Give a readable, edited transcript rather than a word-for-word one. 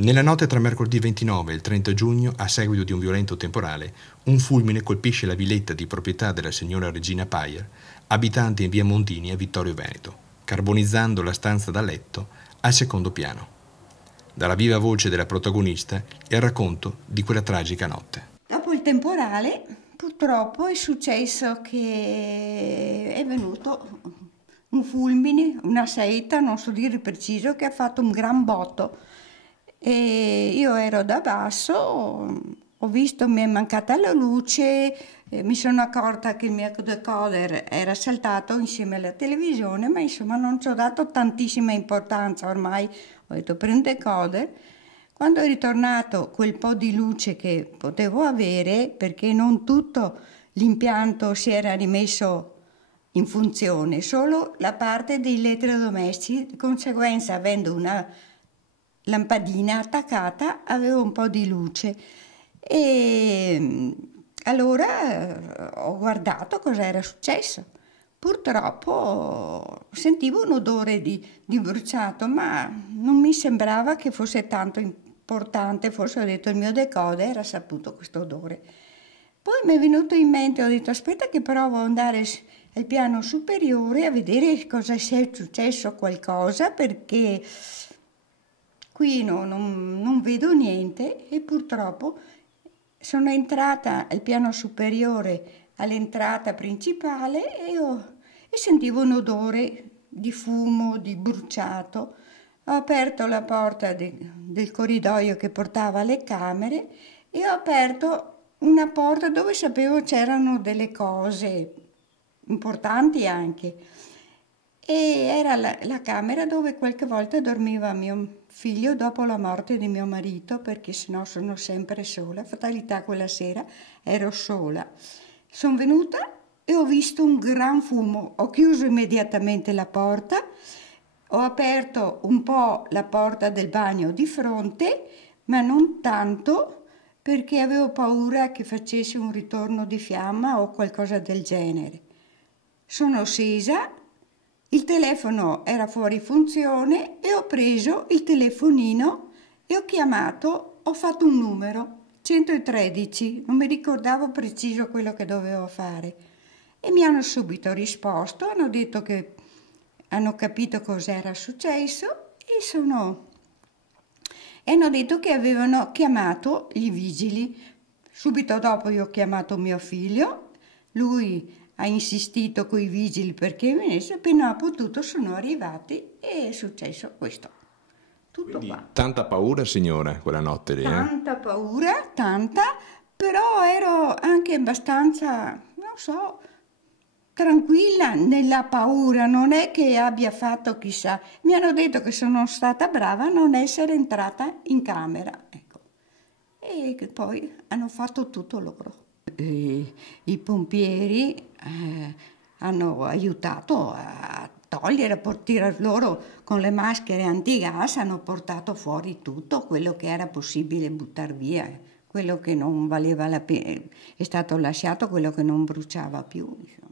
Nella notte tra mercoledì 29 e il 30 giugno, a seguito di un violento temporale, un fulmine colpisce la villetta di proprietà della signora Regina Paier, abitante in via Montini a Vittorio Veneto, carbonizzando la stanza da letto al secondo piano. Dalla viva voce della protagonista il racconto di quella tragica notte. Dopo il temporale, purtroppo è successo che è venuto un fulmine, una saetta, non so dire preciso, che ha fatto un gran botto. E io ero da basso, ho visto, mi è mancata la luce, mi sono accorta che il mio decoder era saltato insieme alla televisione, ma insomma non ci ho dato tantissima importanza, ormai ho detto prendo il decoder. Quando è ritornato quel po' di luce che potevo avere, perché non tutto l'impianto si era rimesso in funzione, solo la parte dei elettrodomestici, di conseguenza avendo una lampadina attaccata avevo un po' di luce e allora ho guardato cosa era successo. Purtroppo sentivo un odore di bruciato, ma non mi sembrava che fosse tanto importante, forse ho detto il mio decoder era saputo questo odore. Poi mi è venuto in mente, ho detto aspetta che provo ad andare al piano superiore a vedere cosa sia successo qualcosa, perché qui non vedo niente e purtroppo sono entrata al piano superiore all'entrata principale e sentivo un odore di fumo, di bruciato. Ho aperto la porta del corridoio che portava alle camere e ho aperto una porta dove sapevo c'erano delle cose importanti anche. E era la camera dove qualche volta dormiva mio figlio dopo la morte di mio marito, perché sennò sono sempre sola. Fatalità, quella sera ero sola. Sono venuta e ho visto un gran fumo. Ho chiuso immediatamente la porta, ho aperto un po' la porta del bagno di fronte, ma non tanto, perché avevo paura che facesse un ritorno di fiamma o qualcosa del genere. Sono scesa. Il telefono era fuori funzione e ho preso il telefonino e ho chiamato, ho fatto un numero, 113, non mi ricordavo preciso quello che dovevo fare. E mi hanno subito risposto, hanno detto che hanno capito cos'era successo e hanno detto che avevano chiamato i vigili. Subito dopo io ho chiamato mio figlio, lui ha insistito coi vigili perché venisse, appena ha potuto sono arrivati e è successo questo. Tutto Quindi, qua. tanta paura, signora, quella notte lì, Tanta paura, tanta, però ero anche abbastanza, non so, tranquilla nella paura, non è che abbia fatto chissà. Mi hanno detto che sono stata brava a non essere entrata in camera, ecco. E che poi hanno fatto tutto loro. I pompieri hanno aiutato a togliere, a portare loro con le maschere antigas, hanno portato fuori tutto quello che era possibile buttare via, quello che non valeva la pena, è stato lasciato quello che non bruciava più. Insomma.